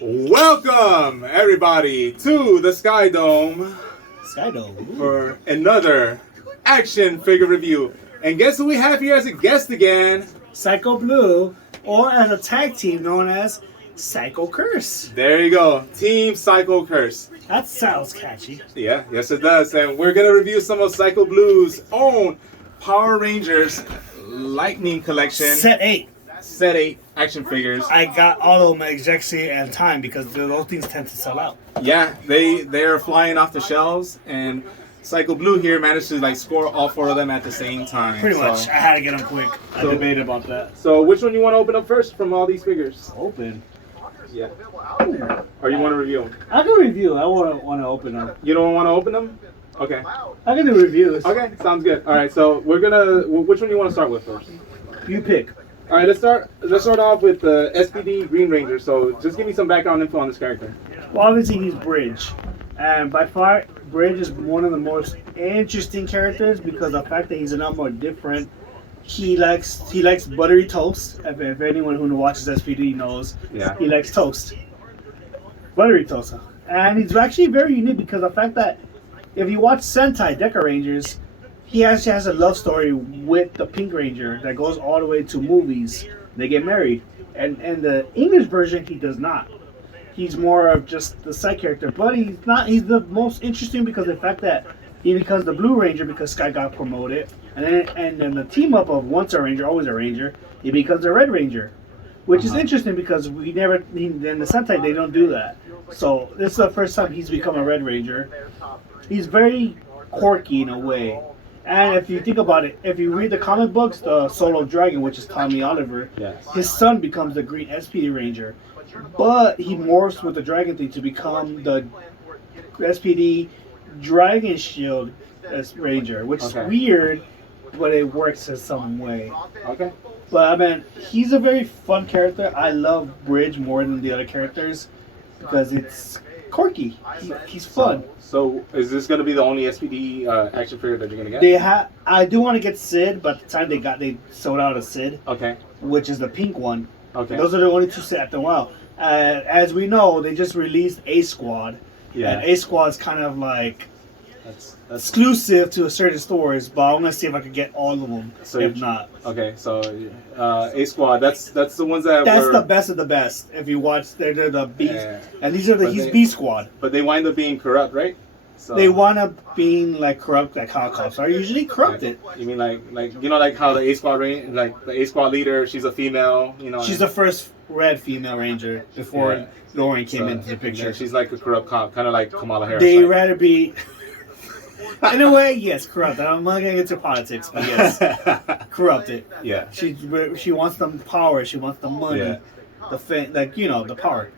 Welcome, everybody, to the Sky Dome for another action figure review. And guess who we have here as a guest again? Psycho Blue, or as a tag team known as Psycho Curse. There you go, Team Psycho Curse. That sounds catchy. Yeah, yes it does. And we're gonna review some of Psycho Blue's own Power Rangers Lightning Collection. Set 8 action figures. I got all of them at exact same time because those things tend to sell out. Yeah, they're flying off the shelves, and Psycho Blue here managed to score all 4 of them at the same time. Pretty much. I had to get them quick. I debated about that. So which one you want to open up first from all these figures? Open? Yeah. Or you want to review them? I can review. I want to open them. You don't want to open them? Okay. I can do reviews. Okay, sounds good. All right, so we're gonna. Which one you want to start with first? You pick. All right, let's start off with the SPD Green Ranger. So just give me some background info on this character. Well, obviously he's Bridge, and by far Bridge is one of the most interesting characters because of the fact that he's a lot more different. He likes buttery toast. If anyone who watches SPD knows, he likes toast, buttery toast, and he's actually very unique because of the fact that if you watch Sentai Deca Rangers, he actually has a love story with the Pink Ranger that goes all the way to movies. They get married. And the English version, he does not. He's more of just the side character. But he's the most interesting because of the fact that he becomes the Blue Ranger because Sky got promoted. And then the team up of once a Ranger, always a Ranger, he becomes a Red Ranger. Which is interesting because in the Sentai, they don't do that. So this is the first time he's become a Red Ranger. He's very quirky in a way. And if you think about it, if you read the comic books, the Solo Dragon, which is Tommy Oliver, his son becomes the Green SPD Ranger. But he morphs with the Dragon thing to become the SPD Dragon Shield Ranger, which is weird, but it works in some way. Okay. But I mean, he's a very fun character. I love Bridge more than the other characters because it's quirky. He's fun. So is this going to be the only SPD action figure that you're going to get? I do want to get Sid, but at the time they sold out a Sid. Okay. Which is the pink one. Okay. Those are the only 2 set after a while. As we know, they just released A Squad. Yeah. And A Squad is kind of like that's exclusive to certain stores, but I'm gonna see if I can get all of them. So if not, okay. So A Squad, that's the ones that that's the best of the best. If you watch, they're the B, and these are he's B Squad. But they wind up being corrupt, right? So they wind up being corrupt, like how cops are usually corrupted. You mean like how the A Squad the A Squad leader, she's a female, She's the first red female ranger before Lauren came into the picture. She's like a corrupt cop, kind of like Kamala Harris. They rather be. In a way, yes, corrupt. I'm not gonna get into politics, but yes, corrupted. Yeah. She wants the power. She wants the money, the fame, the power.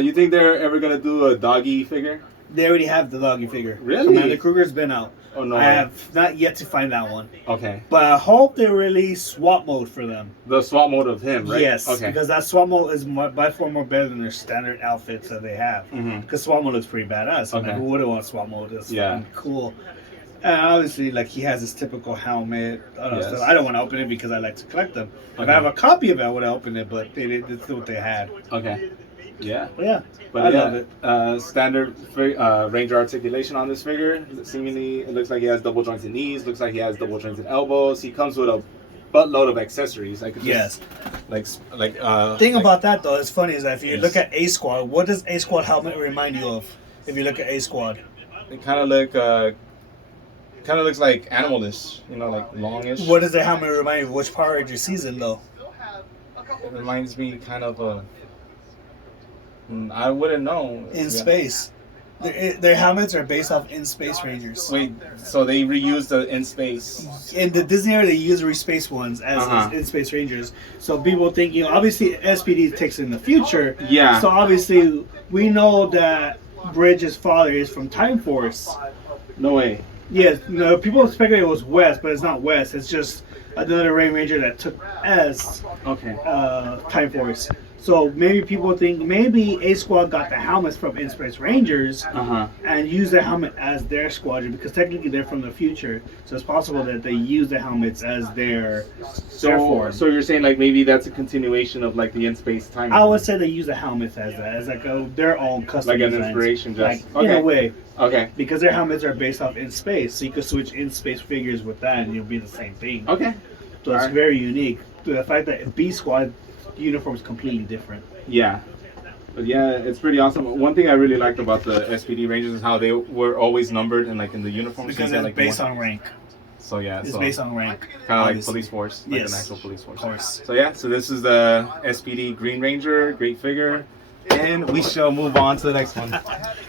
You think they're ever gonna do a doggy figure? They already have the doggy figure. Really? Commander Kruger's been out. Oh no. I have not yet to find that one. Okay. But I hope they release swap mode for them. The swap mode of him, right? Yes. Okay. Because that swap mode is by far more better than their standard outfits that they have. Because swap mode looks pretty badass. Okay. Who wouldn't want swap mode? It's cool. And obviously, he has this typical helmet. Stuff. I don't want to open it because I like to collect them. If I have a copy of it, I would open it, but that's what they had. Okay. Yeah. But I love it. Standard Ranger articulation on this figure. Seemingly, it looks like he has double jointed knees. Looks like he has double jointed elbows. He comes with a buttload of accessories. Thing about that though, is funny is that if you look at A Squad, what does A Squad helmet remind you of? If you look at A Squad, it kind of looks like Animalish, like longish. What does the helmet remind you of? Which Power Ranger season though? It reminds me kind of I wouldn't know. In space. Their helmets are based off In Space Rangers. Wait, so they reused the In Space. In the Disney era, they use the Space ones as In Space Rangers. So people thinking, obviously SPD takes in the future. Yeah. So obviously, we know that Bridge's father is from Time Force. No way. Yes, people speculate it was West, but it's not West. It's just another Rain Ranger that took as Time Force. So maybe people think maybe A Squad got the helmets from In Space Rangers and use the helmet as their squadron because technically they're from the future. So it's possible that they use the helmets as their form. So you're saying like maybe that's a continuation of like the In Space time. I would say they use the helmets as that, as like their own custom like an designs. inspiration, just like in a way. Okay. Because their helmets are based off In Space, so you could switch In Space figures with that, and you'll be the same thing. Okay. So it's very unique. The fact that B Squad uniform is completely different. Yeah. But yeah, it's pretty awesome. One thing I really liked about the SPD Rangers is how they were always numbered and like in the uniforms. Because it's based on rank. So yeah, it's based on rank. Kind of like police force, like an actual police force. Of course. So yeah, so this is the SPD Green Ranger, great figure. And we shall move on to the next one.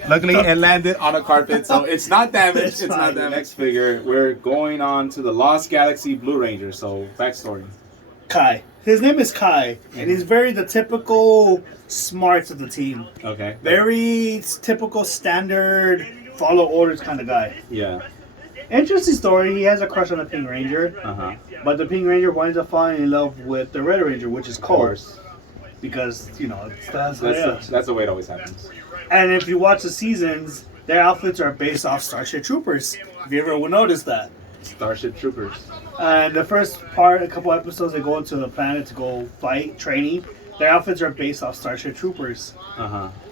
Luckily, it landed on a carpet, so it's not damaged. It's not damaged. Next figure, we're going on to the Lost Galaxy Blue Ranger. So backstory. Kai. His name is Kai, and he's very the typical smarts of the team. Okay. Very typical, standard, follow orders kind of guy. Yeah. Interesting story. He has a crush on the Pink Ranger, but the Pink Ranger winds up falling in love with the Red Ranger, which is Cole. Because, you know, that's the way it always happens. And if you watch the seasons, their outfits are based off Starship Troopers. If you ever would notice that. Starship Troopers. And the first part, a couple episodes, they go into the planet to go fight, training. Their outfits are based off Starship Troopers.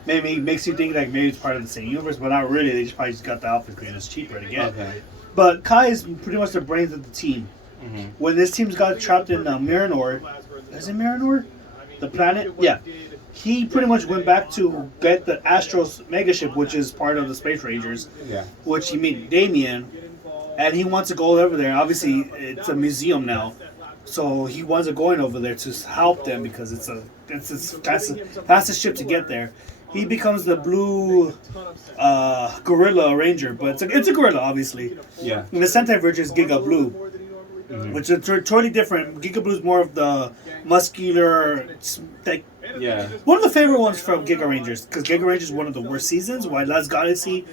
Maybe it makes you think like maybe it's part of the same universe, but not really. They probably just got the outfits because it's cheaper to get. Okay. But Kai is pretty much the brains of the team. When this team's got trapped in Miranor, is it Miranor? The planet? Yeah. He pretty much went back to get the Astros megaship, which is part of the Space Rangers. Yeah. Which he meet Damien. And he wants to go over there. Obviously, it's a museum now. So he winds up going over there to help them because it's a fastest ship to get there. He becomes the blue gorilla ranger, but it's a gorilla, obviously. Yeah. And the Sentai version is Giga Blue, which is totally different. Giga Blue is more of the muscular, like. Yeah. One of the favorite ones from Giga Rangers, because Giga Rangers is one of the worst seasons. While Lost Galaxy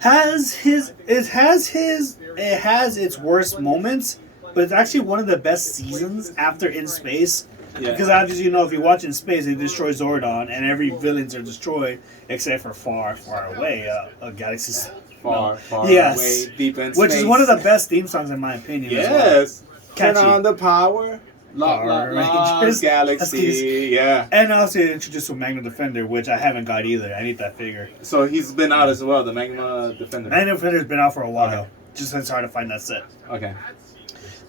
has its worst moments, but it's actually one of the best seasons after In Space. Yeah. Because obviously, you know, if you watch In Space, they destroy Zordon, and every villains are destroyed except for far, far away. A galaxy far away, deep in space. Which is one of the best theme songs in my opinion. Yes. Catchy. Turn on the power. Lost Galaxy. Yeah. And also introduced a Magna Defender, which I haven't got either. I need that figure. So he's been out as well, the Magna Defender. Magna Defender's been out for a while. Okay. Just it's hard to find that set. Okay.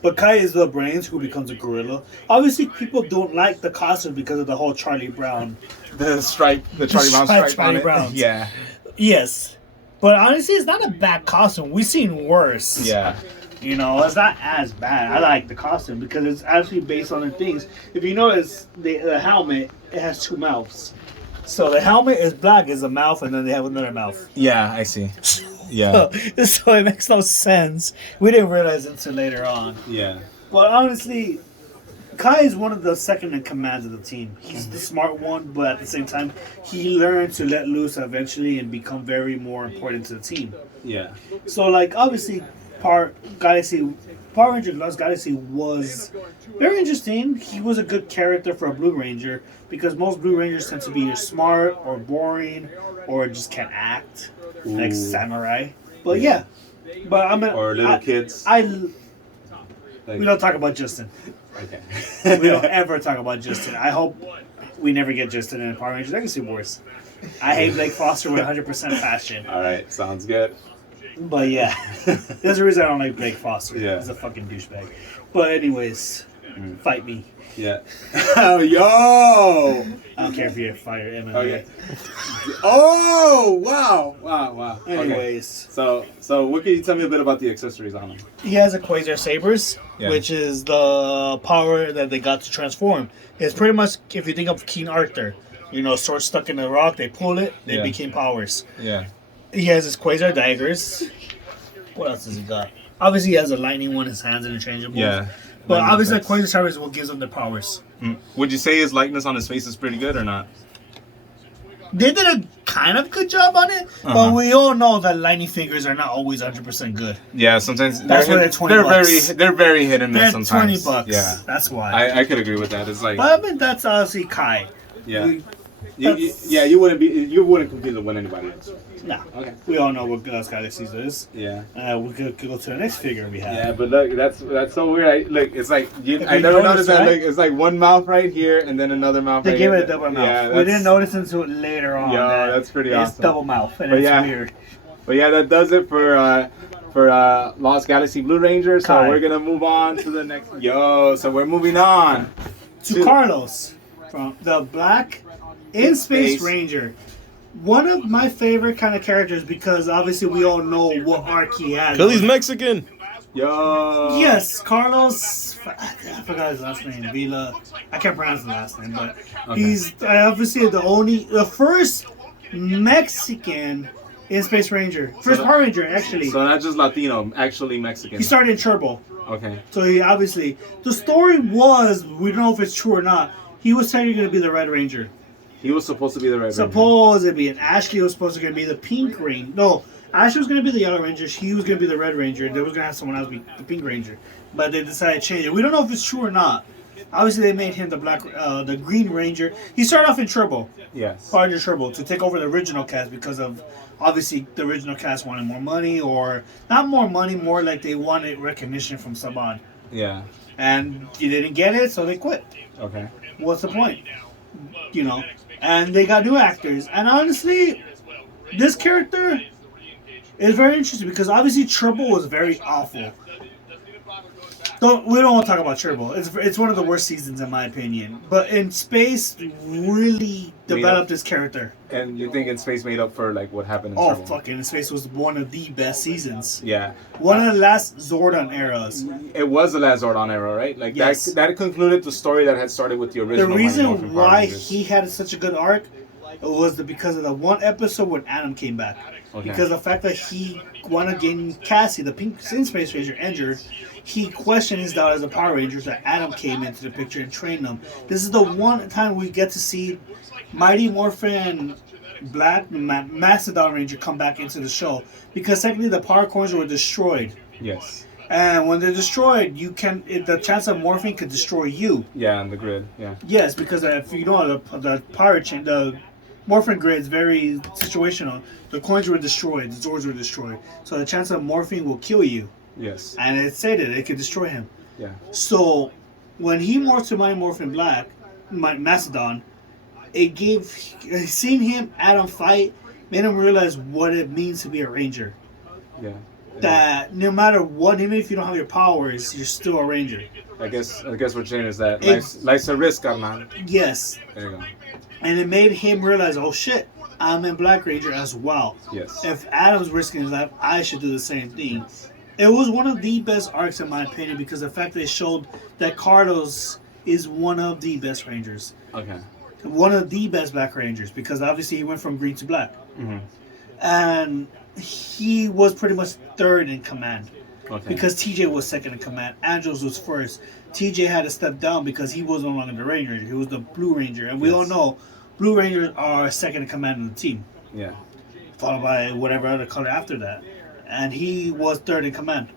But Kai is the brains who becomes a gorilla. Obviously, people don't like the costume because of the whole Charlie Brown. The Charlie Brown stripe Charlie Brown. Yeah. Yes. But honestly, it's not a bad costume. We've seen worse. Yeah. You know, it's not as bad. I like the costume because it's actually based on the things. If you notice, the helmet, it has two mouths. So the helmet is black as a mouth, and then they have another mouth. Yeah, I see. Yeah. So it makes no sense. We didn't realize it until later on. Yeah. But honestly, Kai is one of the second in command of the team. He's the smart one, but at the same time, he learned to let loose eventually and become very more important to the team. Yeah. So, like, obviously, Power Ranger Lost Galaxy was very interesting. He was a good character for a Blue Ranger because most Blue Rangers tend to be either smart or boring or just can't act. Like Samurai. But yeah. But or little kids. We don't talk about Justin. Okay. We don't ever talk about Justin. I hope we never get Justin in Power Rangers Legacy Wars. I hate Blake Foster with 100% passion. Alright, sounds good. But yeah. There's a reason I don't like Blake Foster. Yeah. He's a fucking douchebag. But anyways, fight me. Yeah. Yo! I don't care if you're fire MMA. Okay. Oh! Wow. Anyways. Okay. So what can you tell me a bit about the accessories on him? He has a Quasar Sabers, which is the power that they got to transform. It's pretty much, if you think of King Arthur, you know, sword stuck in the rock, they pull it, they became powers. Yeah. He has his Quasar daggers. What else has he got? Obviously, he has a lightning one, his hands interchangeable. Yeah. But obviously, the Quasar Sabers is what gives him the powers. Would you say his likeness on his face is pretty good or not? They did a kind of good job on it, but we all know that Lightning figures are not always 100% good. Yeah, sometimes That's why they're $20. they're very hit and miss They're sometimes. $20. Yeah, That's why. I could agree with that. It's like, But I mean, that's obviously Kai. yeah, you wouldn't compete with anybody else. No. Okay. We all know what Ghost Galaxies is. Yeah. We could go to the next figure we have. Yeah, but look, that's so weird. Look, it's like I you never notice, noticed that. right? Like, it's like one mouth right here and then another mouth. They right give here. it a double mouth. Yeah, We didn't notice until later on. Yo, that's pretty it's awesome. double mouth, and But it's yeah. weird. But yeah, that does it for Lost Galaxy Blue Ranger. So Kai. we're gonna move on to the next. So we're moving on To Carlos from the Black in Space Ranger. One of my favorite kind of characters because obviously we all know what arc he has. Because he's Mexican. Yo. Yes, Carlos. I forgot his last name. Vila. I can't pronounce the last name, but he's obviously the first Mexican in Space Ranger. First Power Ranger, actually. So not just Latino, actually Mexican. He started in Turbo. Okay. So he obviously, the story was, we don't know if it's true or not, he was technically going to be the Red Ranger. He was supposed to be the Red Ranger. Supposedly, and Ashley was supposed to be the Pink Ranger. No, Ashley was going to be the Yellow Ranger. He was going to be the Red Ranger. They was going to have someone else be the Pink Ranger, but they decided to change it. We don't know if it's true or not. Obviously, they made him the Green Ranger. He started off in Turbo. Yes. Part of Turbo to take over the original cast because of obviously the original cast wanted more money, or not more money, more like they wanted recognition from Saban. Yeah. And you didn't get it, so they quit. Okay. What's the point? You know, and they got new actors. And honestly, this character is very interesting because obviously Turbo was very awful. We don't want to talk about Turbo. It's one of the worst seasons in my opinion. But in Space, really developed this character. And you think In Space made up for like what happened in Oh, Turbo? fucking In Space was one of the best seasons. Yeah. One of the last Zordon eras. It was the last Zordon era, right? Like Yes. that concluded the story that had started with the original. The Mighty Morphin reason Power why Rangers. he had such a good arc was because of the one episode when Adam came back. Okay. Because the fact that he wanted to get Cassie, the Pink in Space Ranger, injured, he questioned his daughter as a Power Ranger, so Adam came into the picture and trained them. This is the one time we get to see Mighty Morphin Black Mastodon Ranger come back into the show. Because technically the power coins were destroyed. Yes. And when they're destroyed, the chance of morphing could destroy you. Yeah, on the grid. Yeah. Yes, because if you know the power chain, the morphing grid is very situational. The coins were destroyed, the Zords were destroyed, so the chance of morphing will kill you. Yes. And it stated it could destroy him. Yeah. So when he morphed to Mighty Morphin Black, Mastodon, it gave seeing him Adam fight made him realize what it means to be a Ranger. Yeah. That no matter what, even if you don't have your powers, you're still a Ranger. I guess what you're saying is that life's a risk, man. Yes. There you go. And it made him realize, oh shit, I'm in Black Ranger as well. Yes. If Adam's risking his life, I should do the same thing. It was one of the best arcs in my opinion because the fact that it showed that Carlos is one of the best Rangers. Okay. One of the best Black Rangers because obviously he went from green to black. Mm-hmm. And he was pretty much third in command. Okay. Because TJ was second in command. Andros was first. TJ had to step down because he was no longer the Ranger. He was the Blue Ranger. And we all know Blue Rangers are second in command of the team. Yeah. Followed by whatever other color after that. And he was third in command.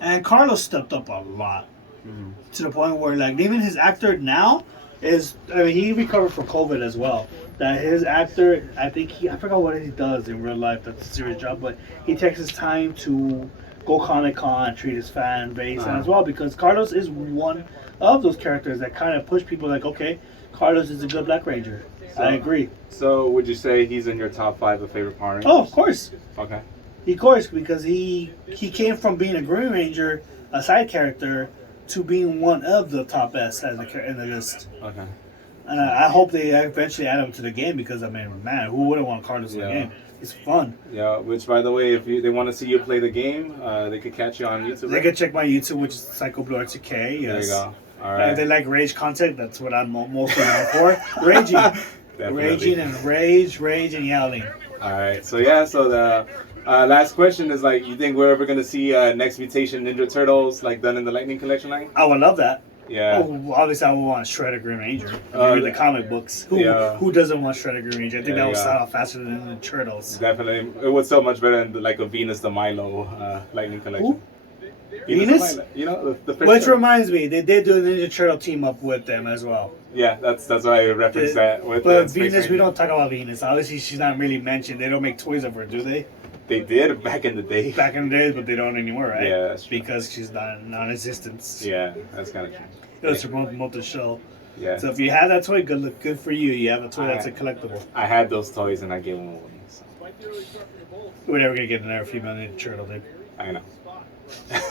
And Carlos stepped up a lot. Mm-hmm. To the point where, like, even his actor now is, I mean, he recovered from COVID as well. That his actor, I forgot what he does in real life. That's a serious job. But he takes his time to go Comic-Con, treat his fan base, and as well, because Carlos is one of those characters that kind of push people like, okay, Carlos is a good Black Ranger. So, I agree. So would you say he's in your top 5 of favorite Power Rangers? Oh, of course. Okay. Of course, because he came from being a Green Ranger, a side character, to being one of the top best in the list. Okay. And I hope they eventually add him to the game because, I mean, man, who wouldn't want Carlos in the game? It's fun. Yeah, which, by the way, if they want to see you play the game, they could catch you on YouTube. They can check my YouTube, which is Psycho Psaturday. Yes. There you go. All right. And they like rage content. That's what I'm mostly known for. Raging. Raging and rage and yelling. All right. So, the last question is, like, you think we're ever going to see Next Mutation Ninja Turtles, like, done in the Lightning Collection line? I would love that. Yeah. Oh, obviously I would want Shredder Green Ranger. If you read the comic books. Who doesn't want Shredder Green Ranger? I think that would sell out faster than the Turtles. Definitely. It would sell much better than like a Venus de Milo Lightning Collection. Who? Venus? You know, the Which reminds me, they did do a Ninja Turtle team up with them as well. Yeah, that's why I referenced that. But Venus, we don't talk about Venus. Obviously, she's not really mentioned. They don't make toys of her, do they? They did back in the day. Back in the days, but they don't anymore, right? Yeah, that's true. Because she's non-existent. Yeah, that's kind of true. It was to promote the show. Yeah. So if you have that toy, good for you. You have a toy that's a collectible. I had those toys and I gave them away. So. We're never gonna get another female Ninja Turtle, dude. I know.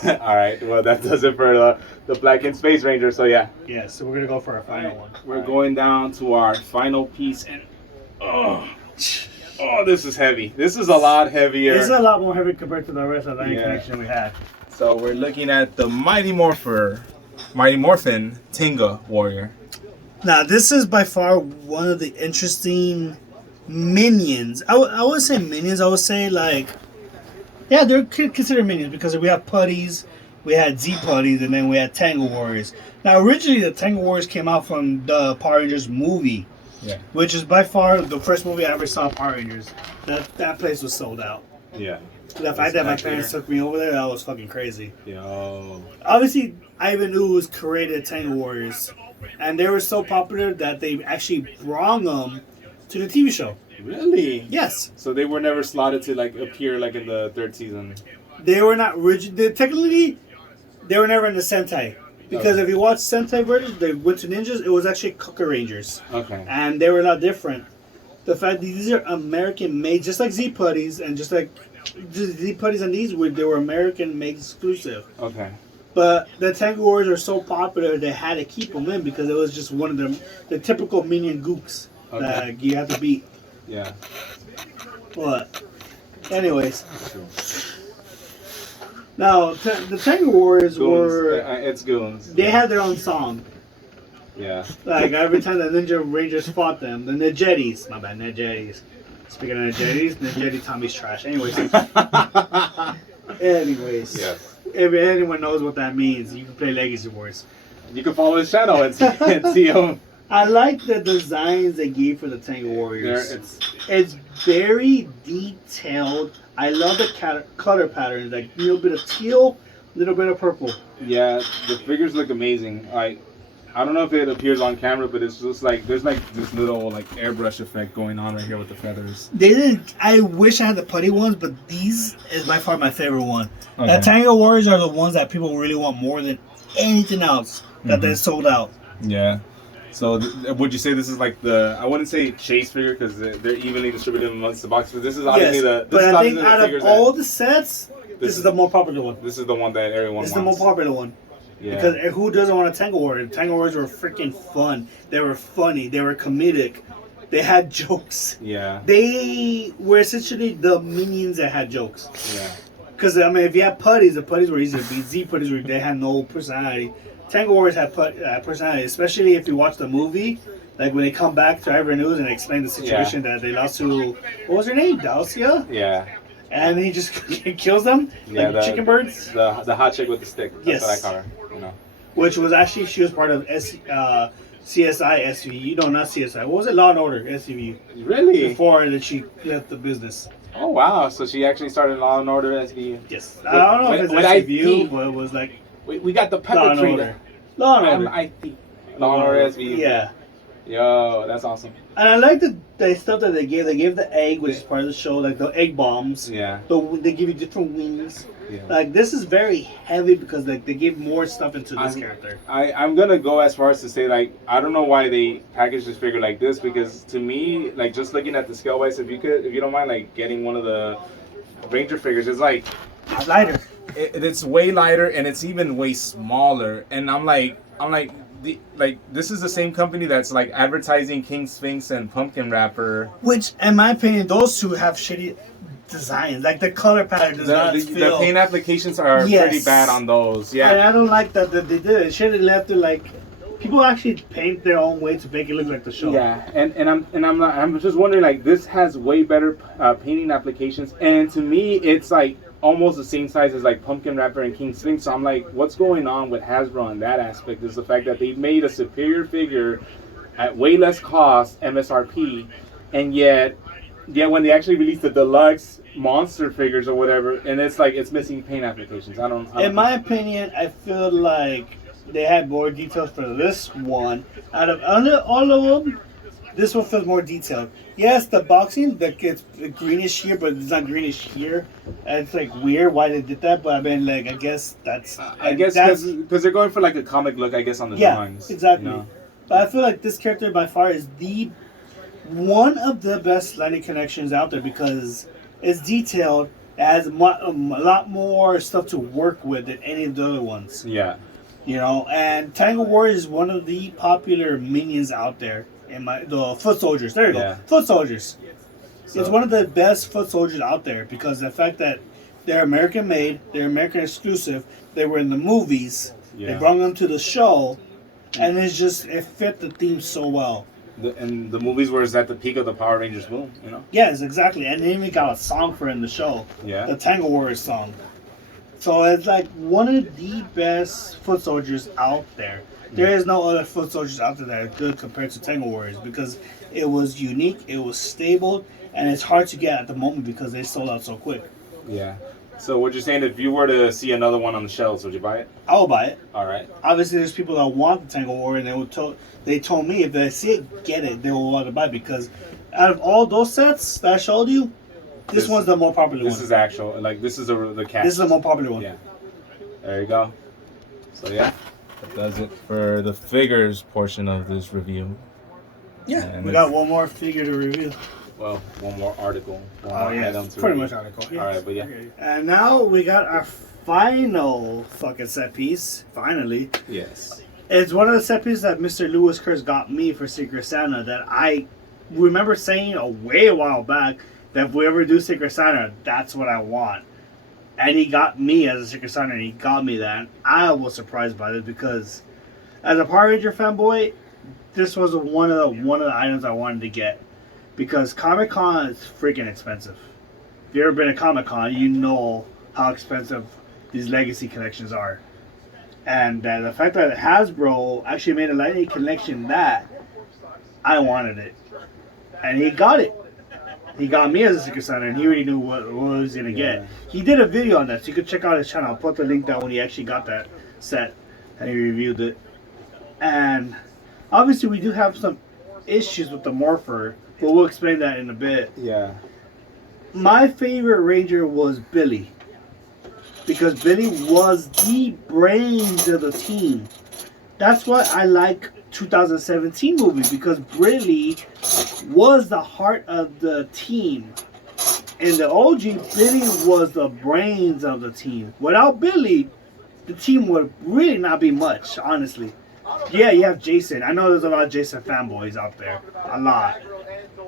All right. Well, that does it for the Black and Space Ranger. So yeah. Yeah. So we're gonna go for our final one. We're going down to our final piece, and this is heavy. This is a lot heavier. This is a lot more heavy compared to the rest of the collection we had. So we're looking at the Mighty Morphin Tenga Warrior. Now this is by far one of the interesting minions. I would say minions. I would say like. Yeah, they're considered minions because we have putties, we had Z putties, and then we had Tango Warriors. Now, originally, the Tango Warriors came out from the Power Rangers movie, which is by far the first movie I ever saw Power Rangers. That place was sold out. Yeah. The fact that my parents took me over there, that was fucking crazy. Yo. Obviously, Ivan Ooze created Tango Warriors, and they were so popular that they actually brought them to the TV show. Really? Yes. So they were never slotted to like appear like in the third season. They were not rigid. Technically, they were never in the Sentai because if you watch Sentai versions, the Winter Ninjas, it was actually Kuka Rangers. Okay. And they were a lot different. The fact that these are American made, just like Z Putties, and just like Z Putties and these they were American made exclusive. Okay. But the Tango Warriors are so popular they had to keep them in because it was just one of the typical minion gooks that you have to beat. Yeah. But, anyways. Now, the Tango Warriors were... It's goons. They had their own song. Yeah. Like, every time the Ninja Rangers fought them, the Nejettis. My bad, Nejettis. Speaking of Nejettis, Nejetti Tommy's trash. Anyways. Yes. If anyone knows what that means, you can play Legacy Wars. You can follow his channel and see him. I like the designs they gave for the Tango Warriors. It's very detailed. I love the color patterns, like a little bit of teal, a little bit of purple. Yeah, the figures look amazing. I don't know if it appears on camera, but it's just like there's like this little like airbrush effect going on right here with the feathers. They didn't. I wish I had the putty ones, but these is by far my favorite one. Okay. The Tango Warriors are the ones that people really want more than anything else that they sold out. Yeah. So would you say this is like I wouldn't say chase figure because they're evenly distributed amongst the boxes, but this is obviously but I think out of all the sets, this is the more popular one. This is the one that everyone wants. This is the more popular one. Yeah. Because who doesn't want a Tango Warrior? Tango Warriors were freaking fun. They were funny. They were comedic. They had jokes. Yeah. They were essentially the minions that had jokes. Yeah. Because, I mean, if you had putties, the putties were easy to beat. Z putties, they had no personality. Tango Warriors had personality, especially if you watch the movie. Like when they come back to Ivory News and explain the situation that they lost to, what was her name? Dalcia? Yeah. And he just kills them? Yeah, like chicken birds? The hot chick with the stick. That's what I call her. You know. Which was actually, she was part of CSI SVU. No, not CSI. What was it? Law and Order SVU. Really? Before that she left the business. Oh, wow. So she actually started Law and Order SVU. Yes. I don't know if it's SVU, but it was like... We got the pepper treater. Law and Order. Law and Order SVU. Yeah. Yo, that's awesome. And I like the stuff that they gave. They gave the egg, which is part of the show, like the egg bombs. Yeah. They give you different wings. Yeah. Like this is very heavy because like they give more stuff into this character. I'm gonna go as far as to say like I don't know why they packaged this figure like this because to me like just looking at the scale wise, if you don't mind like getting one of the Ranger figures, it's like lighter. It's way lighter and it's even way smaller. And I'm like this is the same company that's like advertising King Sphinx and Pumpkin Wrapper. Which, in my opinion, those two have shitty designs. Like the color pattern does not feel. The paint applications are pretty bad on those. Yeah. And I don't like that they did it. Should have left it like people actually paint their own way to make it look like the show. Yeah, I'm just wondering like this has way better painting applications, and to me it's like almost the same size as like Pumpkin Rapper and King Sphinx. So I'm like, what's going on with Hasbro on that aspect? Is the fact that they made a superior figure at way less cost, MSRP, and yet when they actually released the deluxe monster figures or whatever, and it's like it's missing paint applications. I don't In my opinion, I feel like they had more details for this one. Out of all of them, this one feels more detailed. Yes, the boxing that gets greenish here, but it's not greenish here. And it's like weird why they did that, but I mean, like I guess that's because they're going for like a comic look, I guess, on the drawings. Exactly. You know? But I feel like this character by far is the one of the best Lightning connections out there because it's detailed. It has a lot more stuff to work with than any of the other ones. Yeah. You know, and Tangle Warrior is one of the popular minions out there. The foot soldiers. There you go. Foot soldiers. So, it's one of the best foot soldiers out there because the fact that they're American made, they're American exclusive, they were in the movies, they brought them to the show, and it fit the theme so well. And the movies were at the peak of the Power Rangers boom, you know? Yes, exactly. And they even got a song for it in the show. Yeah. The Tangle Warrior song. So it's like one of the best foot soldiers out there. There is no other foot soldiers out there that are good compared to Tangle Warriors because it was unique, it was stable, and it's hard to get at the moment because they sold out so quick. Yeah. So what you're saying, if you were to see another one on the shelves, would you buy it? I will buy it. All right. Obviously, there's people that want the Tangle Warrior, and they told me if they see it, get it, they will want to buy it because out of all those sets that I showed you, this one's the more popular one. This is actual, like this is the cast. This is the more popular one. Yeah. There you go. So yeah. That does it for the figures portion of this review. Yeah, and we got one more figure to review. Well, one more article. Pretty much article. Yes. All right, but yeah. Okay. And now we got our final fucking set piece. Finally. Yes. It's one of the set pieces that Mr. luiscurse got me for Secret Santa that I remember saying a while back that if we ever do Secret Santa, that's what I want. And he got me as a Secret Santa, and he got me that. And I was surprised by this because, as a Power Ranger fanboy, this was one of the items I wanted to get because Comic Con is freaking expensive. If you've ever been to Comic Con, you know how expensive these legacy collections are, and the fact that Hasbro actually made a Lightning collection that I wanted it, and he got it. He got me as a Secret Santa, and he already knew what he was going to get. He did a video on that, so you could check out his channel. I'll put the link down when he actually got that set, and he reviewed it. And obviously, we do have some issues with the Morpher, but we'll explain that in a bit. Yeah. My favorite Ranger was Billy, because Billy was the brains of the team. That's why I like 2017 movie, because Billy was the heart of the team. In the OG, Billy was the brains of the team. Without Billy, the team would really not be much, honestly. Yeah, you have Jason. I know there's a lot of Jason fanboys out there. A lot.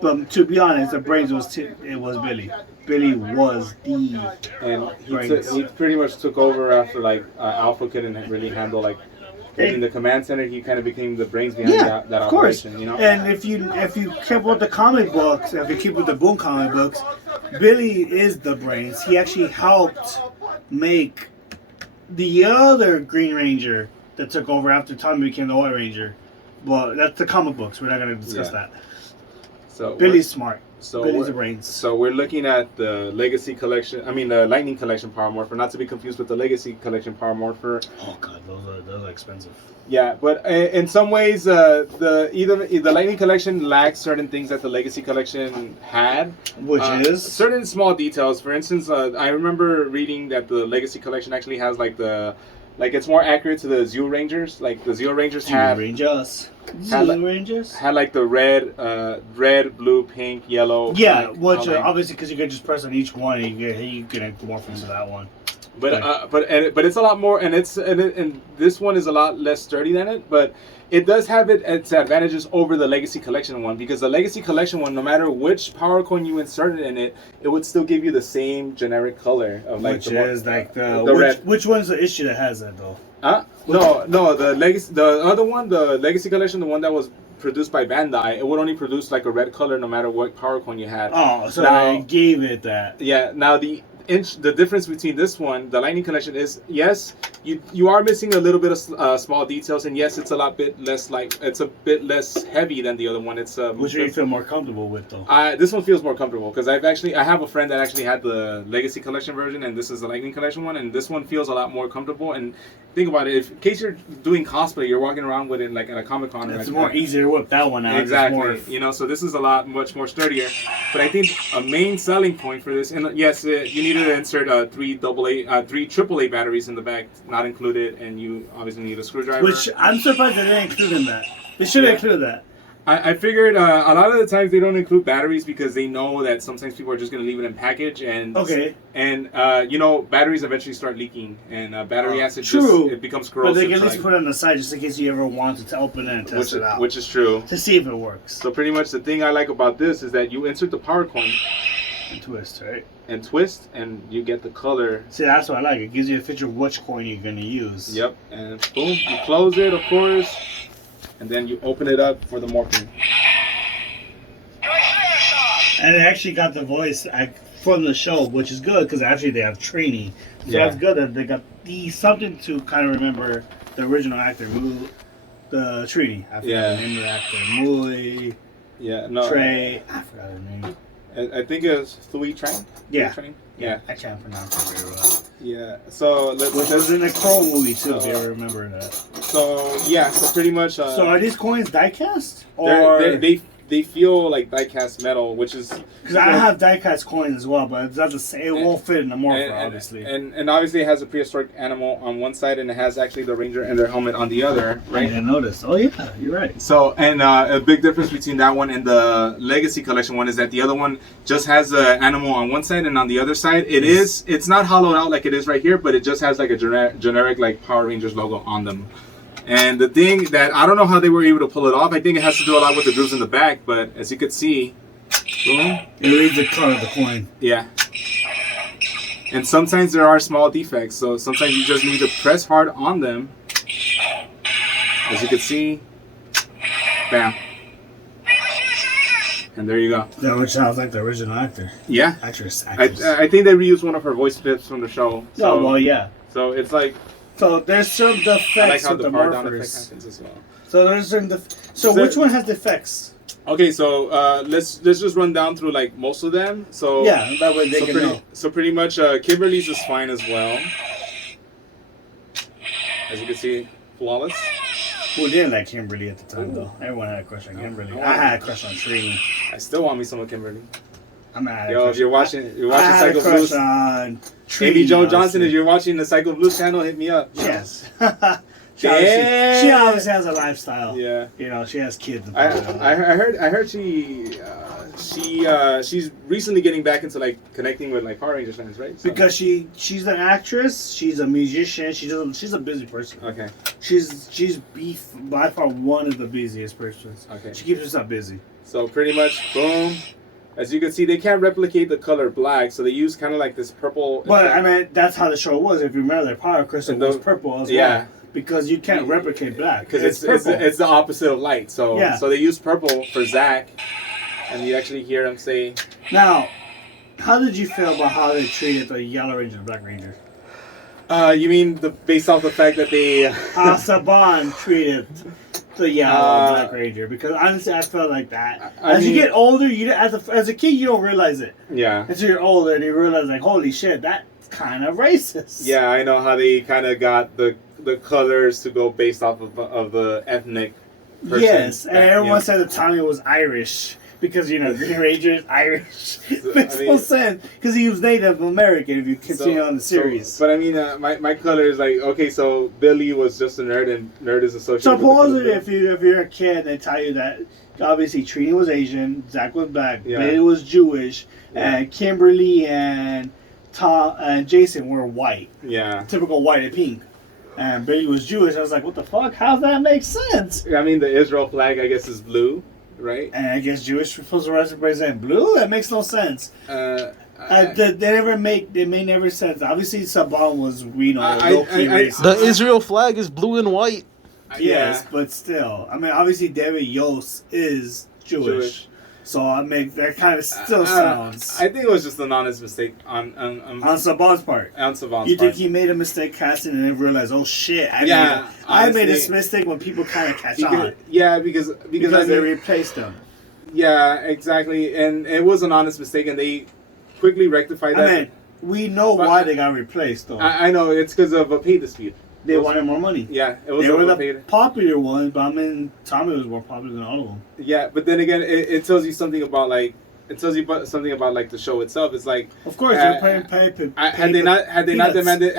But to be honest, the brains was Billy. Billy was the and brains. He pretty much took over after like Alpha couldn't really handle like in the command center. He kind of became the brains behind that of course. operation, you know. And if you keep with the comic books, if you keep with the Boom comic books, Billy is the brains. He actually helped make the other Green Ranger that took over after Tommy became the White Ranger. Well, that's the comic books. We're not going to discuss that. So Billy's smart. So Billy's the brains. So we're looking at the Legacy Collection. I mean, the Lightning Collection Power Morpher, not to be confused with the Legacy Collection Power Morpher. Oh god, those are expensive. Yeah, but in some ways, the Lightning Collection lacks certain things that the Legacy Collection had, which is certain small details. For instance, I remember reading that the Legacy Collection actually has it's more accurate to the Zeo Rangers. Like the Zeo Rangers had Rangers. Had like the red, blue, pink, yellow. Yeah, which obviously because you could just press on each one and you can morph into that one. But it's a lot more, and this one is a lot less sturdy than it. But it does have its advantages over the Legacy Collection one, because the Legacy Collection one, no matter which power coin you inserted in it, it would still give you the same generic color of like the red. Which one's the issue that has that though? No, the other one, the Legacy Collection, the one that was produced by Bandai, it would only produce like a red color no matter what power coin you had. Oh, so I gave it that. Yeah. Now the difference between this one, the Lightning Collection, is yes, you are missing a little bit of small details, and yes, it's a bit less heavy than the other one. It's which do you feel more comfortable with though? This one feels more comfortable because I have a friend that actually had the Legacy Collection version, and this is the Lightning Collection one, and this one feels a lot more comfortable. And think about it, in case you're doing cosplay, you're walking around with it like at a Comic Con. It's more easier to whip that one out. Exactly. You know, so this is much more sturdier. But I think a main selling point for this, and yes, you needed to insert three AAA batteries in the back, not included, and you obviously need a screwdriver. Which I'm surprised they didn't include in that. They should have included that. I figured a lot of the times they don't include batteries because they know that sometimes people are just going to leave it in package, and batteries eventually start leaking, and battery acid it becomes corrosive. But they can at least put it on the side just in case you ever wanted to open it and test it out. Which is true. To see if it works. So pretty much the thing I like about this is that you insert the power coin. And twist, right? And twist, and you get the color. See, that's what I like. It gives you a picture of which coin you're going to use. Yep, and boom, you close it, of course. And then you open it up for the morphing. And it actually got the voice from the show, which is good because actually they have training. So that's good that they got something to kind of remember the original actor, the Trini. I forgot the name of the actor. Trey. I forgot her name. I think it was Thuy Trang. Yeah. Yeah. I can't pronounce it very well. Yeah. So which was in the Crow movie too, if you ever remember that. So pretty much. So are these coins die-cast? Or they feel like die-cast metal, which is because I have die-cast coins as well, but it's not the same. It won't fit in the morpher, obviously. And obviously it has a prehistoric animal on one side, and it has actually the ranger and their helmet on the other, right? I didn't notice. Oh yeah, you're right. So a big difference between that one and the Legacy Collection one is that the other one just has the animal on one side, and on the other side it's not hollowed out like it is right here, but it just has like a generic like Power Rangers logo on them. And the thing that I don't know how they were able to pull it off, I think it has to do a lot with the grooves in the back, but as you could see, boom, it reads the color of the coin. Yeah. And sometimes there are small defects, so sometimes you just need to press hard on them. As you can see, bam. And there you go. That which sounds like the original actor. Yeah. Actress. I think they reused one of her voice clips from the show. So, well, yeah. So it's like. So there's some defects with the morphers. As well. So there's some So which one has defects? Okay, so let's just run down through like most of them. So yeah, that way they can know. So pretty much, Kimberly's is fine as well. As you can see, flawless. Who didn't like Kimberly at the time though? Everyone had a crush on Kimberly. I had a crush on Trini. I still want me some of Kimberly. I'm not. Yo, if you're watching Psycho Blues, Amy Jo Johnson, if you're watching the Psycho Blues channel, hit me up. Yes. She obviously has a lifestyle. Yeah. You know, she has kids. I heard she's recently getting back into like connecting with like Power Rangers fans, right? So. Because she's an actress, she's a musician, she's a busy person. Okay. She's by far one of the busiest persons. Okay. She keeps herself busy. So pretty much, boom. As you can see, they can't replicate the color black, so they use kind of like this purple. But I mean, that's how the show was. If you remember, their power crystal was purple as well. Because you can't replicate black. Because it's the opposite of light. So so they use purple for Zach, and you actually hear him say. Now, how did you feel about how they treated the Yellow Ranger and Black Ranger? You mean based off the fact that they Saban treated the Yellow Black Ranger? Because honestly, I felt like that. As you get older, as a kid, you don't realize it. Yeah. Until you're older, and you realize like, holy shit, that's kind of racist. Yeah, I know how they kind of got the colors to go based off of the ethnic person. Yes, and everyone said that Tommy was Irish. Because, you know, Green Ranger is Irish. Makes no sense. Because he was Native American if you continue on the series. But I mean, my color is like, okay, so Billy was just a nerd and nerd is associated Suppose if you're a kid, they tell you that obviously Trini was Asian, Zach was black, Billy was Jewish, and Kimberly and Tom and Jason were white. Yeah. Typical white and pink. And Billy was Jewish. I was like, what the fuck? How's that make sense? I mean, the Israel flag, I guess, is blue. Right, and I guess Jewish supposed to represent blue. That makes no sense. They made never sense. Obviously, Saban was low-key racist. The Israel flag is blue and white. Yes, but still, I mean, obviously David Yost is Jewish. So I mean, that kind of still sounds. I think it was just an honest mistake on Saban's part. On Saban's You part. think he made a mistake casting and then realized, oh shit, I made this mistake when people kind of catch on. Yeah, because they replaced him. Yeah, exactly, and it was an honest mistake, and they quickly rectified that. I mean, we know why they got replaced, though. I know it's because of a pay dispute. They wanted more money. Yeah, it was. They were the popular ones, but I mean, Tommy was more popular than all of them. Yeah, but then again, it tells you something about like the show itself. It's like, of course, they're paying. Had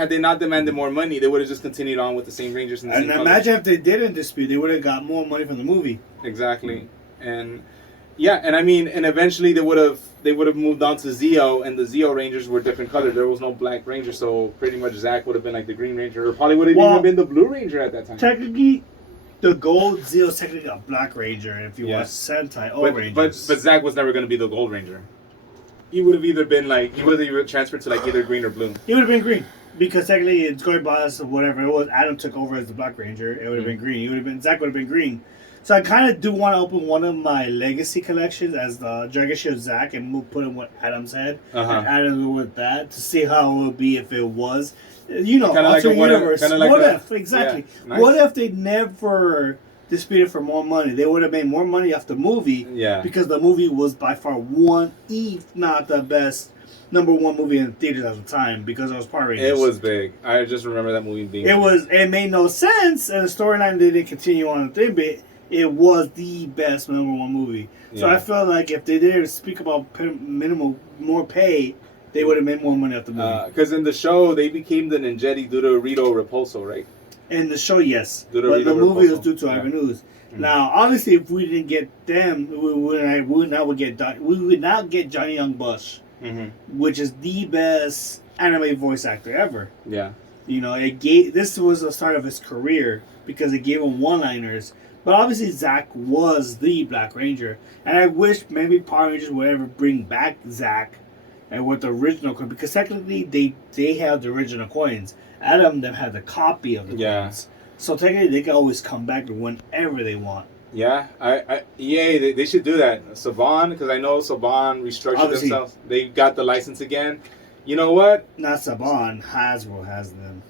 they not demanded more money, they would have just continued on with the same Rangers. And imagine if they didn't dispute, they would have got more money from the movie. Exactly, and yeah, and I mean, and eventually they would have moved on to Zeo, and the Zeo Rangers were different colors. There was no Black Ranger, so pretty much Zach would have been like the Green Ranger, or probably would have even been the Blue Ranger at that time. Technically, the Gold Zeo is technically a Black Ranger. If you watch Sentai, Rangers. But Zach was never going to be the Gold Ranger. He would have either been like transferred to like either green or blue. He would have been green because technically it's Gory Boss or whatever it was. Adam took over as the Black Ranger. It would have been green. Zach would have been green. So I kind of do want to open one of my legacy collections as the Dragon Shield Zack and put him with Adam's head. And Adam with that to see how it would be if it was, alternate universe. What if? Exactly. Yeah, nice. What if they never disputed for more money? They would have made more money off the movie. Yeah. Because the movie was by far one, if not the best, #1 movie in theaters at the time because it was Power Rangers. It was big. I just remember that movie being. It made no sense, and the storyline didn't continue on the thing, but it was the best #1 movie. Yeah. So I felt like if they didn't speak about minimal more pay, they would have made more money off the movie. Because in the show, they became the Ninjetti due to Rito Repulso, right? In the show, yes. But the movie was due to Ivan Ooze. Mm-hmm. Now, obviously, if we didn't get them, we would not get Johnny Young Bush, which is the best anime voice actor ever. Yeah. This was the start of his career because it gave him one-liners. But obviously, Zack was the Black Ranger. And I wish maybe Power Rangers would ever bring back Zack and with the original coin. Because technically, they have the original coins. Adam them had the copy of the coins. So technically, they can always come back whenever they want. Yeah, they should do that. Saban, because I know Saban restructured themselves. They got the license again. You know what? Not Saban. Hasbro has them.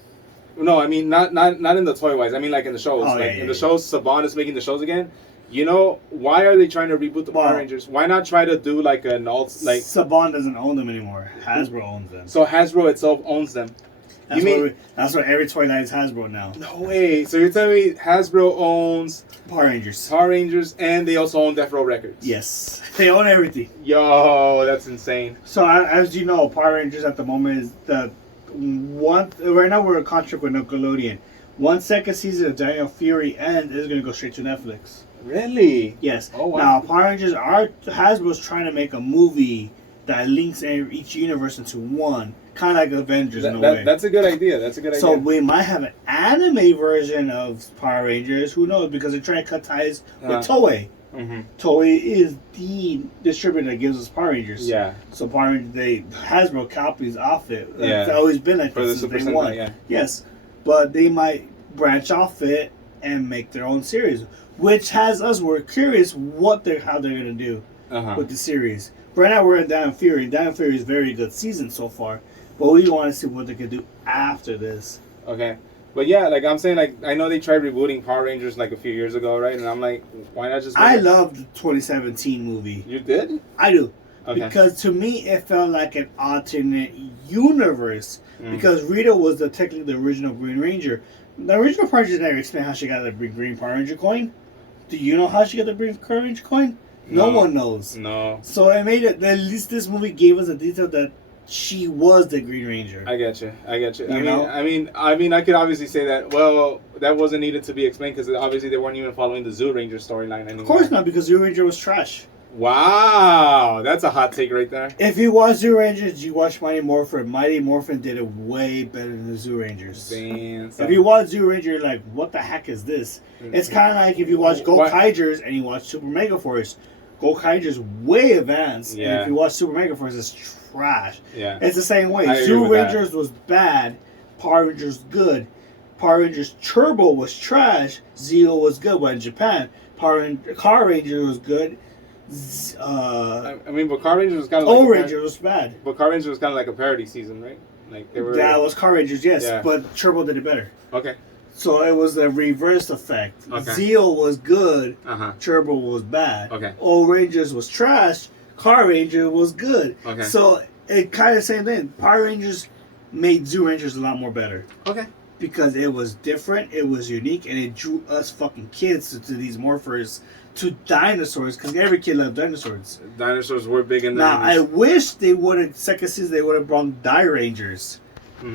No, I mean not in the toy wise. I mean like in the shows. In the shows, Saban is making the shows again. Why are they trying to reboot the Power Rangers? Why not try to do like an alt like? Saban doesn't own them anymore. Hasbro owns them. So Hasbro itself owns them. That's why every toy line is Hasbro now. No way. So you're telling me Hasbro owns Power Rangers, and they also own Death Row Records. Yes, they own everything. Yo, that's insane. So as you know, Power Rangers at the moment is the one. Right now we're in contract with Nickelodeon. One second season of Daniel Fury ends is going to go straight to Netflix. Really? Yes. Oh wow. Now Power Rangers Hasbro's trying to make a movie that links each universe into one. Kind of like Avengers in a way. That's a good idea. So we might have an anime version of Power Rangers. Who knows? Because they're trying to cut ties with Toei. Mm-hmm. Toei is the distributor that gives us Power Rangers. Yeah. So Power Rangers, Hasbro copies off it. Yeah. It's always been like this since day one. Yeah. Yes. But they might branch off it and make their own series. Which has us, we're curious how they're going to do with the series. Right now we're in Down and Fury. Down and Fury is a very good season so far. But we want to see what they can do after this. Okay. But yeah, like I'm saying, like I know they tried rebooting Power Rangers like a few years ago, right? And I'm like, why not just... I loved the 2017 movie. You did? I do. Okay. Because to me, it felt like an alternate universe. Because Rita was technically the original Green Ranger. The original Power Rangers never explained how she got the Green Power Ranger coin. Do you know how she got the Green Power Ranger coin? No one knows. No. So it made it... At least this movie gave us a detail that she was the Green Ranger. I get you. I mean, I could obviously say that. Well, that wasn't needed to be explained because obviously they weren't even following the Zoo Ranger storyline anymore. Of course not, because Zoo Ranger was trash. Wow, that's a hot take right there. If you watch Zoo Rangers, you watch Mighty Morphin. Mighty Morphin did it way better than the Zoo Rangers. Damn. If you watch Zoo Ranger, you're like, what the heck is this? It's kind of like if you watch Go Kaijers and you watch Super Mega Force. Go Kaijers way advanced, and if you watch Super Mega Force, it's trash. Yeah. It's the same way. Zoo Rangers was bad, Power Rangers good. Power Rangers Turbo was trash, Zeo was good. But in Japan, Car Ranger was good, I mean, but Car Rangers was kind of Old like Ranger was bad. but Car Rangers was kind of like a parody season, right? Like they were. That was Car Rangers, yes, Yeah. but Turbo did it better. Okay. So it was the reverse effect. Okay. Zeo was good, Uh-huh. Turbo was bad. Okay. Old Rangers was trash, Car Ranger was good. Okay. So it kind of same thing. Power Rangers made Zoo Rangers a lot more better. Okay. Because it was different, it was unique, and it drew us fucking kids to these morphers, to dinosaurs, because every kid loved dinosaurs. Dinosaurs were big in the Now, 90s. I wish they would have, second season, they would have brought Die Rangers,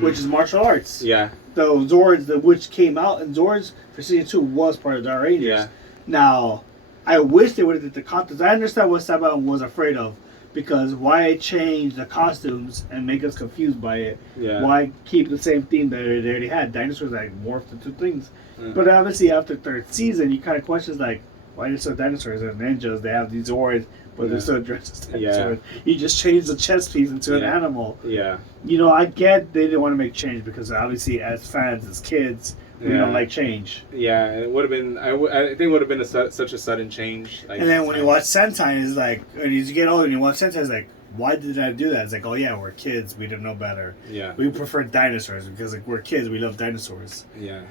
which is martial arts. Yeah. The Zords, which came out, and Zords for season 2 was part of Die Rangers. Yeah. Now, I wish they would have did the costumes. I understand what Saban was afraid of, because why change the costumes and make us confused by it? Yeah. Why keep the same theme that they already had? Dinosaurs like morphed into things. Yeah. But obviously after third season, you kind of question like, why are they still dinosaurs and ninjas? They have these Zords, but they're still dressed as dinosaurs. You just change the chest piece into an animal. Yeah. You know, I get they didn't want to make change because obviously as fans, as kids, we don't like change. Yeah, it would have been. I think it would have been such a sudden change. Like, And then when you watch Sentai, it's like, and as you get older and you watch Sentai, it's like, why did I do that? It's like, oh yeah, we're kids, we didn't know better. Yeah. We prefer dinosaurs because like we're kids, we love dinosaurs. Yeah.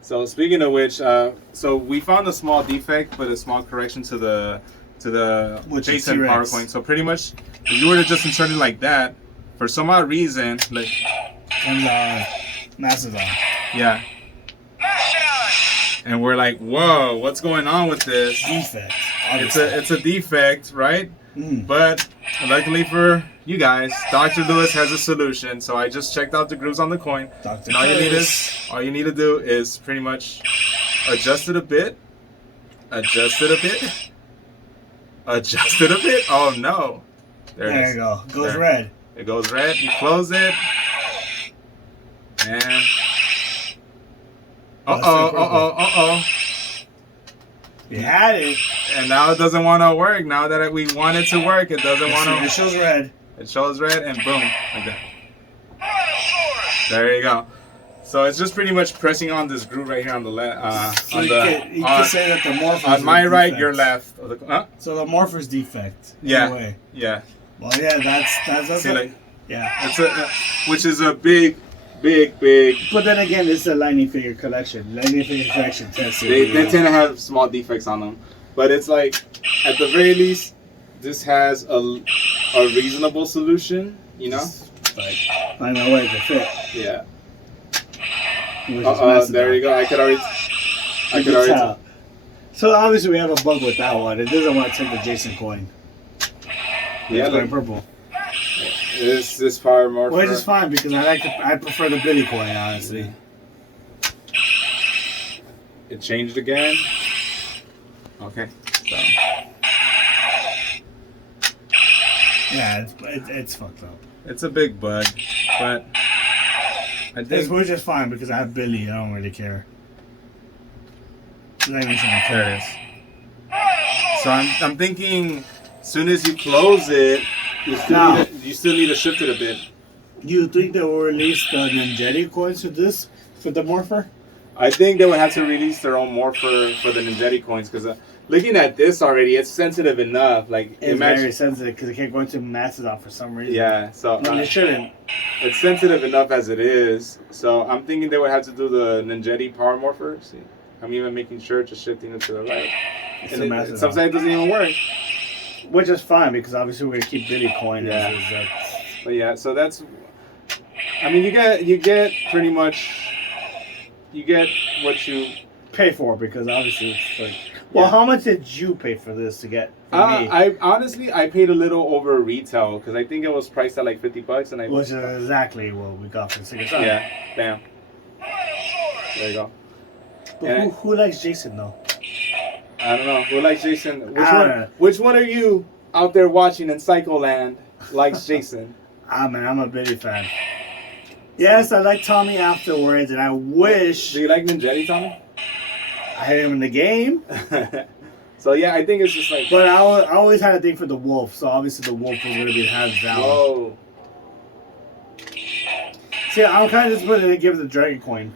So speaking of which, so we found a small defect, but a small correction to the Which is Jason T-Rex. PowerPoint. So pretty much, if you were to just insert it like that, for some odd reason, like And Mastodon. yeah. And we're like, whoa, what's going on with this? Defect. It's a defect, right? Mm. But luckily for you guys, Dr. Lewis has a solution. So I just checked out the grooves on the coin. Dr. And all you need to do is pretty much adjust it a bit. Adjust it a bit. Adjust it a bit. Oh no. There it There is. you go. Goes There. red. It goes red. You close it. And uh-oh. You had it. And now it doesn't want to work. Now that we want it to work, it doesn't want It to. shows red. It shows red and boom. Like that. There you go. So it's just pretty much pressing on this groove right here on the left. So you can say that the morphers on my are right, defects. your left. Huh? So the morphers defect. in Yeah. a way. Yeah. Well, yeah, that's See, like, yeah. it's which is a big. But then again, it's a lightning figure collection. Lightning figure collection test. They tend to have small defects on them, but it's like at the very least, this has a reasonable solution. You know. Like, find a way to fit. Yeah. Which is Mastodon. There you go. I could already tell. So obviously we have a bug with that one. It doesn't want to take the Jason coin. Yeah, It's like, going purple. this power morpher. Which is fine because I prefer the Billy coin, honestly. It changed again. Okay. So. Yeah, it's fucked up. It's a big bug, but I think Which is fine because I have Billy. I don't really care. there it is. So I'm thinking, as soon as you close it, you still need to shift it a bit. Do you think they will release the Ninjetti coins for this, for the Morpher? I think they would have to release their own morpher for the Ninjetti coins because looking at this already, it's sensitive enough. Like It's very sensitive because it can't go into Mastodon for some reason. Yeah, so No, they shouldn't. it's sensitive enough as it is. So I'm thinking they would have to do the Ninjetti power morpher. See, I'm even making sure just shifting it to the right. It's And a it, Mastodon. sometimes it doesn't even work. Which is fine because obviously we're gonna keep Billy coin. Yeah. But yeah, so that's. I mean, you get pretty much. You get what you pay for because obviously it's like. Well, Yeah. how much did you pay for this to get? For me? I honestly I paid a little over retail because I think it was priced at like $50 and I. Which is exactly what we got for the Secret Son. Yeah, bam. There you go. But And who likes Jason though? I don't know. Who likes Jason? I don't know. Which one are you out there watching in Psycho Land likes Jason? Man, I'm a Billy fan. Yes, I like Tommy afterwards, and I wish Do you like Ninjetti, Tommy? I had him in the game. So yeah, I think it's just like. But I always had a thing for the wolf, so obviously the wolf was going to be hands down. Whoa. See, I'm kind of disappointed they give the dragon coin.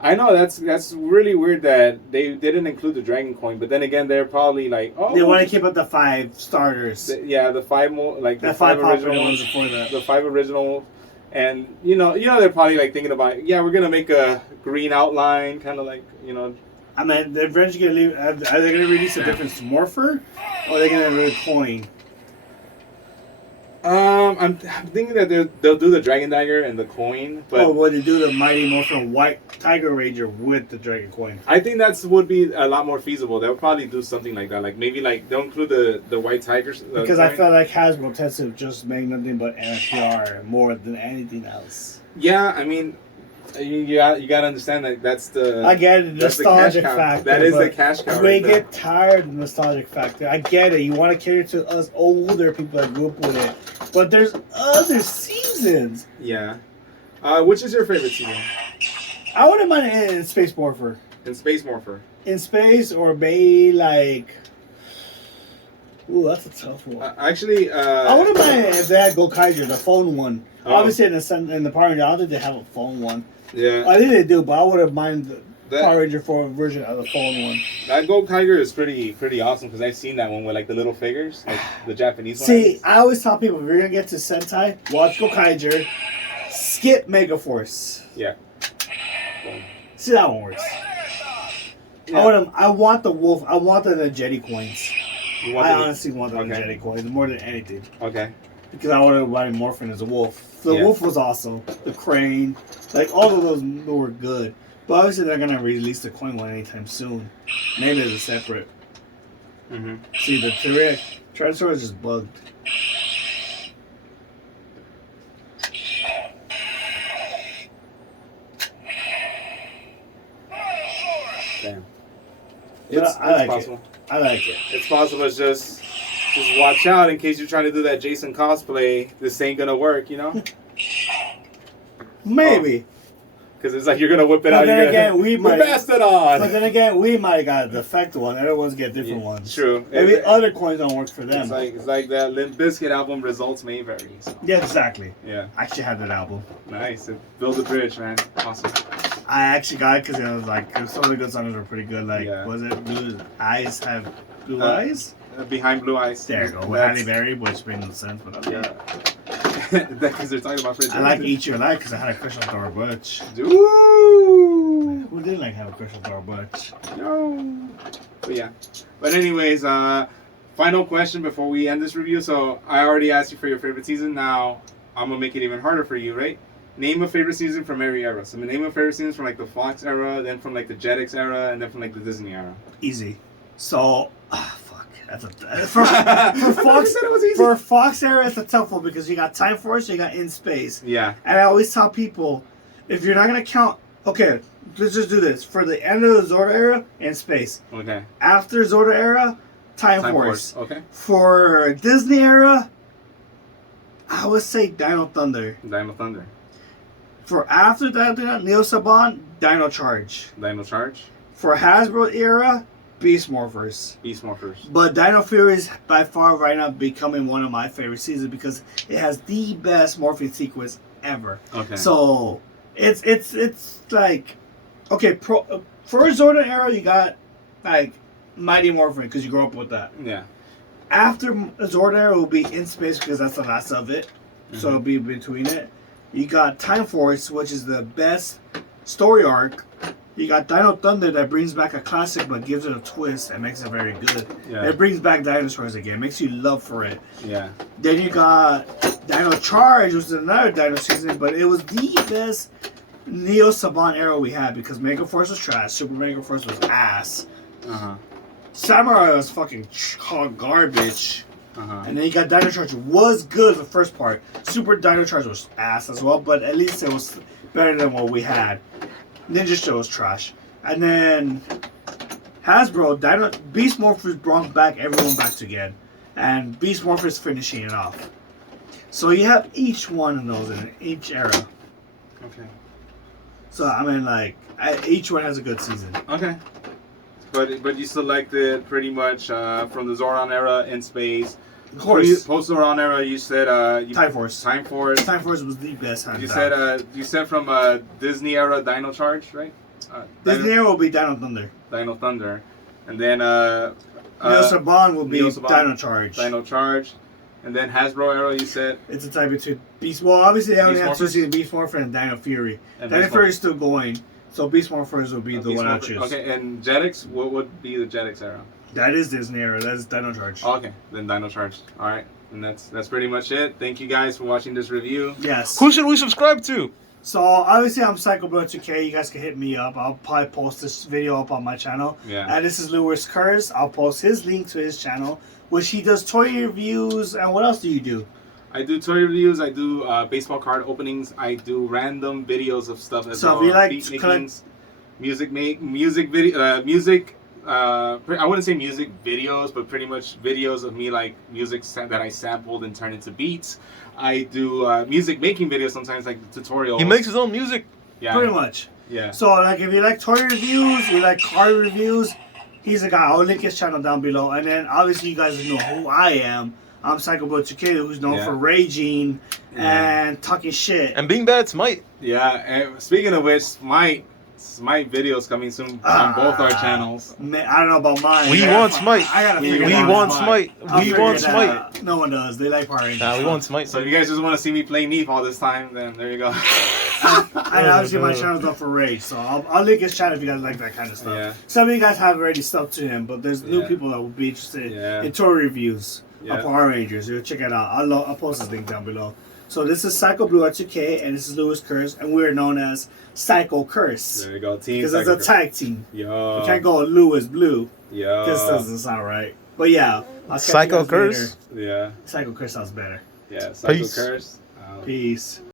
I know that's really weird that they didn't include the Dragon Coin, but then again, they're probably like, oh, They want to keep up the 5 starters. The 5 more, like the The 5 5 original ones ones, before that. the 5 original, and they're probably like thinking about, yeah, we're gonna make a green outline, kind of like, I mean, they're eventually gonna leave. Are they gonna release a different Morpher, or are they gonna release coin? I'm thinking that they'll do the Dragon Dagger and the coin, but Or will they do the Mighty Morpher White Tiger Ranger with the Dragon Coin? I think would be a lot more feasible. They'll probably do something like that, like maybe like they'll include the White Tigers. Because I felt like Hasbro tends to just make nothing but NPR more than anything else. Yeah, I mean, you gotta understand that that's the. I get it, that's nostalgic the cash cow. factor. That is the but cash cow. We Right there. get tired of the nostalgic factor. I get it. You want to cater to us older people that grew up with it. But there's other seasons. Yeah. Which is your favorite season? I wouldn't mind it in Space Morpher. In Space Morpher. In Space, or maybe like... Ooh, that's a tough one. Actually, I wouldn't mind if they had Gokaiger, the phone one. Oh. Obviously, in the Power Ranger, I don't think they have a phone one. Yeah. I think they do, but I wouldn't mind the That- Power Ranger 4 version of the phone one. That Gold Tiger is pretty awesome because I've seen that one with like the little figures, like the Japanese one. See, I always tell people, if you're going to get to Sentai, watch Gokaiger, skip Megaforce. Yeah. See, that one works. Yeah. I want the wolf. I want the Jedi coins. You want I the- honestly want the Okay. Jedi coins more than anything. Okay. Because I would have wanted Morphin as a wolf. The Yeah. wolf was awesome. The crane. Like, all of those were good. But obviously they're going to release the coin one anytime soon. Maybe as a separate. Mm-hmm. See, the Tyrannosaurus is just bugged. Damn. But It's I like possible. I like it. It's possible. It's just watch out in case you're trying to do that Jason cosplay. This ain't gonna work, Maybe. Because it's like you're gonna whip it But out. then You're again, gonna, we might- passed it on. But then again, we might have got a defect one. Everyone's get different Yeah, ones. true. Maybe It- other coins don't work for them. It's like that Limp Bizkit album. Results may vary. So. Yeah, exactly. Yeah. I actually had that album. Nice. Build a bridge, man. Awesome. I actually got it because it was like some of the good songs were pretty good. Like, Yeah. was it Blue Eyes Have Blue Uh, Eyes? Behind Blue Eyes. There you go. With Halle Berry, which made no sense, but okay. Yeah. Because they're talking about Fred I like Durst. Eat Your Life because I had a crush on Thor Butch. Ooh. Who didn't like have a crush on Thor Butch? No. But yeah. But anyways, final question before we end this review. So I already asked you for your favorite season. Now I'm gonna make it even harder for you, right? Name a favorite season from every era. So name a favorite season from like the Fox era, then from like the Jetix era, and then from like the Disney era. Easy. So, fuck. That's for I Fox. thought you said it was easy. For Fox era, it's a tough one because you got Time Force, you got In Space. Yeah. And I always tell people, if you're not gonna count, okay, let's just do this. For the end of the Zorda era, In Space. Okay. After Zorda era, Time Force. Okay. For Disney era, I would say Dino Thunder. Dino Thunder. For after that, Neo Saban, Dino Charge. Dino Charge. For Hasbro era, Beast Morphers. Beast Morphers. But Dino Fury is by far right now becoming one of my favorite seasons because it has the best morphing sequence ever. Okay. So it's like, okay, first Zorda era you got like Mighty Morphin because you grew up with that. Yeah. After Zorda era will be In Space because that's the last of it. Mm-hmm. So it'll be between it. You got Time Force, which is the best story arc. You got Dino Thunder that brings back a classic but gives it a twist and makes it very good. Yeah. It brings back dinosaurs again, makes you love for it. Yeah. Then you got Dino Charge, which is another dino season, but it was the best Neo Saban era we had because Mega Force was trash, Super Mega Force was ass, Samurai was fucking garbage. And then you got Dino Charge was good the first part. Super Dino Charge was ass as well, but at least it was better than what we had. Ninja Show was trash. And then Hasbro, Beast Morphers brought back everyone back again. And Beast Morphers finishing it off. So you have each one of those in each era. Okay. So I mean like each one has a good season. Okay. But you selected pretty much from the Zoran era, In Space. Of course. Post Zoran era, you said Time Force. Time Force. Time Force was the best hands You down. said from Disney era, Dino Charge, right? This Nero will be Dino Thunder. Dino Thunder, and then Neo Saban will be Neo Saban, Dino Charge. Dino Charge, and then Hasbro Arrow. You said It's a type between Beast. Well, obviously they only Beast have two Morphers? seasons: Beast Morpher and Dino Fury. And Dino Beast Fury is still going, so Beast Morphers will be the Beast one I Morpher. choose. Okay, and Jetix, what would be the Jetix Arrow? That is Disney Arrow. That is Dino Charge. Oh, okay, then Dino Charge. All right, and that's pretty much it. Thank you guys for watching this review. Yes. Who should we subscribe to? So obviously I'm Psycho Psaturday 2K. You guys can hit me up. I'll probably post this video up on my channel. Yeah. And this is luiscurse. I'll post his link to his channel, which he does toy reviews. And what else do you do? I do toy reviews. I do baseball card openings. I do random videos of stuff as So well. if you like Beat to makings, music video, music. I wouldn't say music videos, but pretty much videos of me like music that I sampled and turned into beats. I do music making videos sometimes, like tutorials. He makes his own music. Yeah. Pretty much. Yeah. So like if you like toy reviews, you like card reviews, he's a guy. I'll link his channel down below. And then obviously you guys know who I am. I'm Psycho Psaturday 2K, who's known for raging and talking shit. And being bad at Smite. Yeah. And speaking of which, Smite videos coming soon on both our channels. Man, I don't know about mine. We want Smite. I gotta We figure it out. want Smite. I'll We figure want it Smite. out. No one does. They like Power Rangers. Nah, we want Smite. So if you guys just want to see me play Neef all this time, then there you go. And obviously my channel's up for Rage, so I'll link his channel if you guys like that kind of stuff. Yeah. Some of you guys have already stuff to him, but there's new Yeah. people that will be interested Yeah. in toy reviews Yeah. of Power Rangers. You'll check it out. I'll post his link down below. So this is Psycho Blue 2K, and this is luiscurse, and we're known as Psycho Curse. There you go, team. Because it's a tag team. Yo. You can't go Lewis Blue. Yo. This doesn't sound right. But yeah. I'll catch you Psycho guys Curse? later. Yeah. Psycho Curse sounds better. Yeah. Psycho Peace. Curse. Peace.